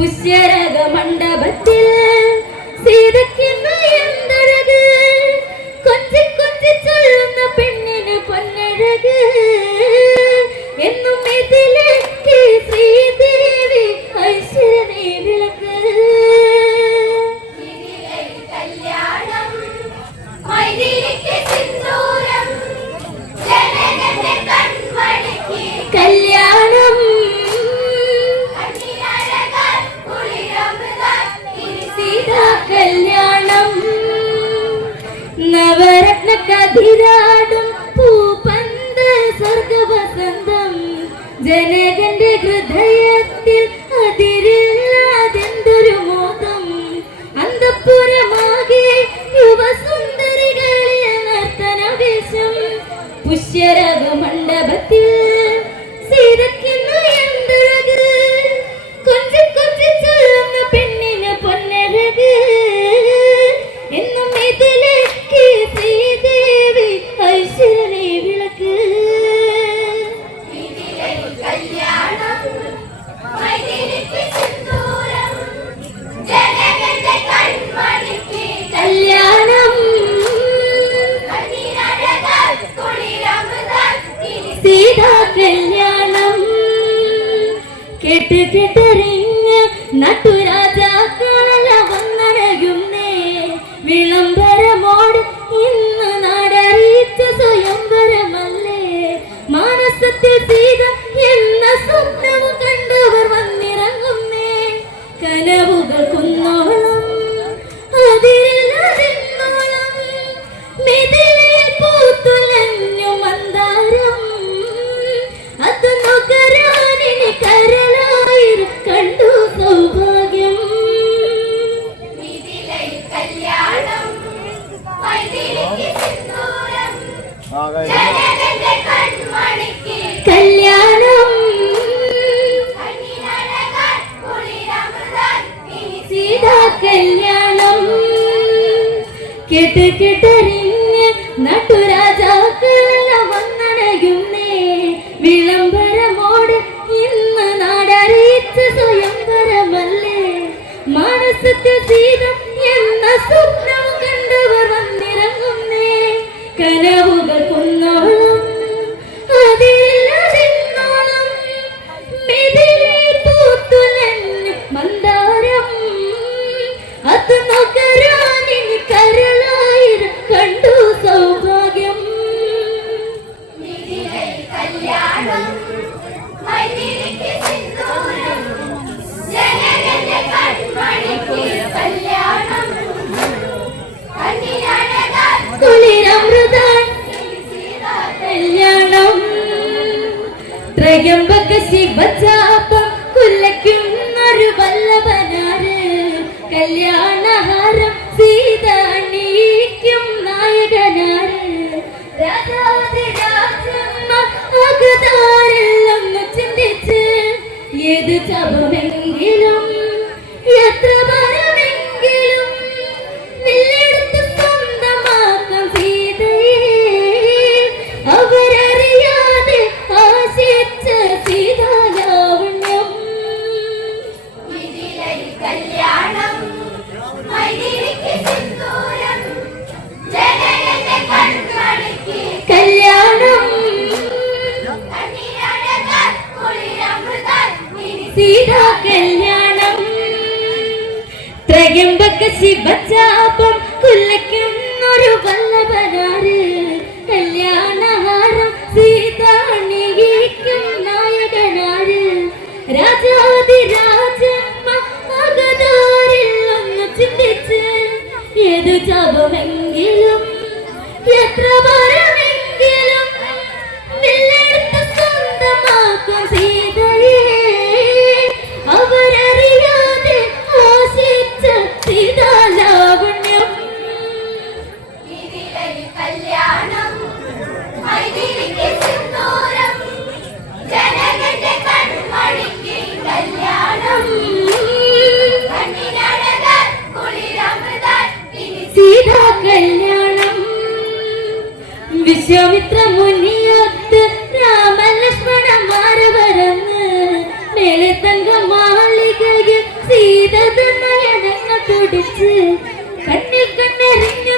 புஷ்யரக மண்டபத்தில் சீத പുഷ്യരവ മണ്ഡപത്തിൽ കേട്ട് കേട്ടറിഞ്ഞ് നട്ടുരാജാക്കളെല്ലാം വന്നണയുന്നേ വിളംബരമോട് ഇന്ന് നാടറിയിച്ച സ്വയംവരമല്ലേ? മാനസത്തിൽ കെട്ട് കെട്ടരിഞ്ഞ് നട്ടുരാജാക്കളെല്ലാം വന്നണയുന്നേ വിളംബരമോട് ഇന്ന് നാടറിയിച്ച സ്വയംവരമല്ലേ? മനസ്സത്തെ സീതം എന്ന ത്രയംബക ശിവചാപം കുലയ്ക്കുന്നൊരു വല്ലഭനാര് കല്യാണഹാരം സീതാണീക്കും നായകനാര്. രാജാതിരാജന്മാരെല്ലാം ചിന്തിച്ച് ഏത് ചപമെങ്കിലും Hyderabad. കണ്ണു തുടിച്ച് കണ്ണിൽ കണ്ണെറിഞ്ഞു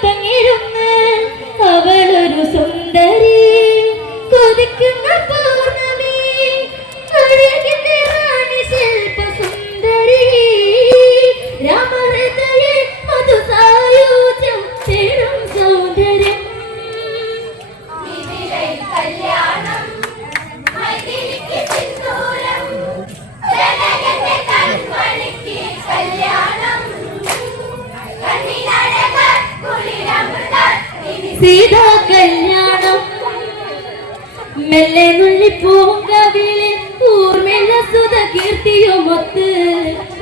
tenía സീതാ കല്യാണം. മെല്ലെ നുള്ളി പൂങ്കവിലെ ഊർമിള സുത കീർത്തിയുമൊത്ത്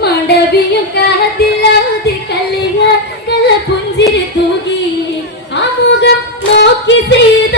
മടവിയും കാത്തില്ലാതെ കല്ലിങ്ങ കള്ള പുഞ്ചിരി തൂകി. ആമുഖം നോക്കി സീത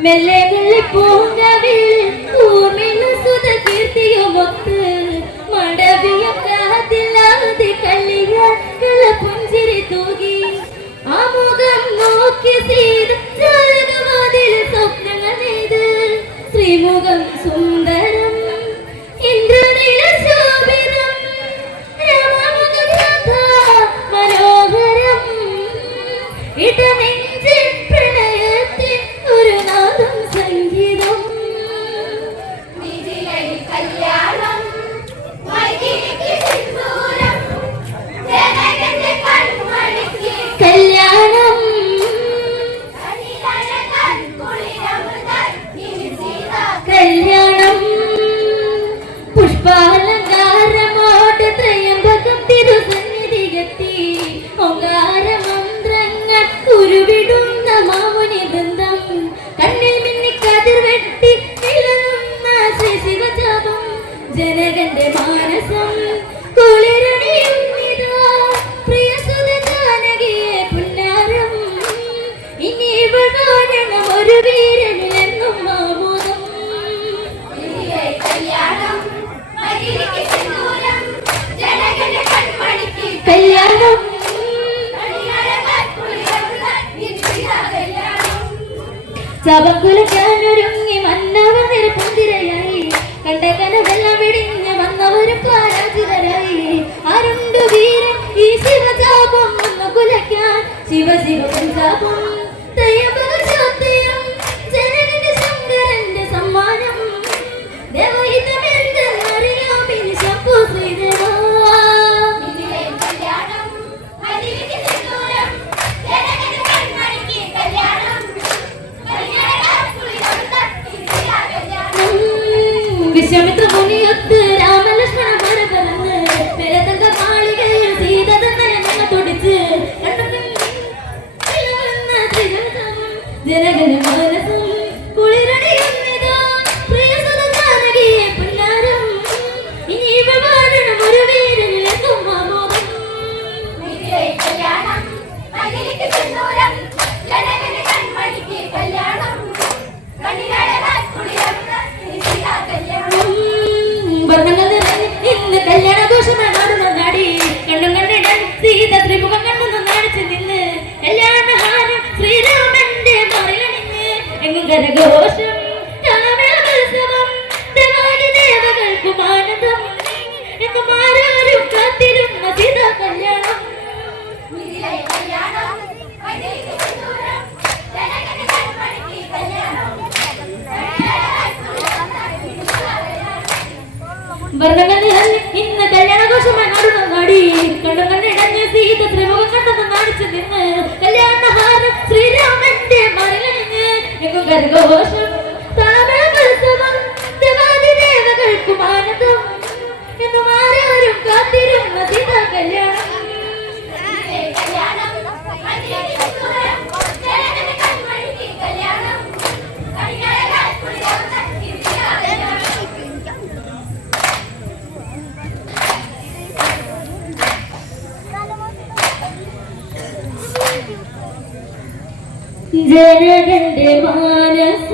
മെല്ലെ മെല്ലെ പൂന്തവിൽ പൂമിന് സുത കീർത്തിയുമൊത്ത് മടവിയും കാത്തില്ലാതെ കള്ളിയ പുഞ്ചിരി തൂകി ആമുഖം നോക്കി തീ കെട്ടി ഒങ്കാര മന്ത്രങ്ങൾ ഉരുവിടുന്ന മൗനി കല്യാണം. ചപക്കുലക്കാനൊരുങ്ങി വന്നവർ നിരപ്പുതിരയായി കണ്ട കനവെല്ലാം വിടിഞ്ഞ് വന്നവരും പരാജിതരായി ആരുണ്ടു വീര ഈ ശിവചാപം ഒന്ന് കുലയ്ക്കാൻ ശിവ ശിവ ശാപം. ಸರ್ಗೋ கர்கோஷம் ജനകന്റെ മാനസ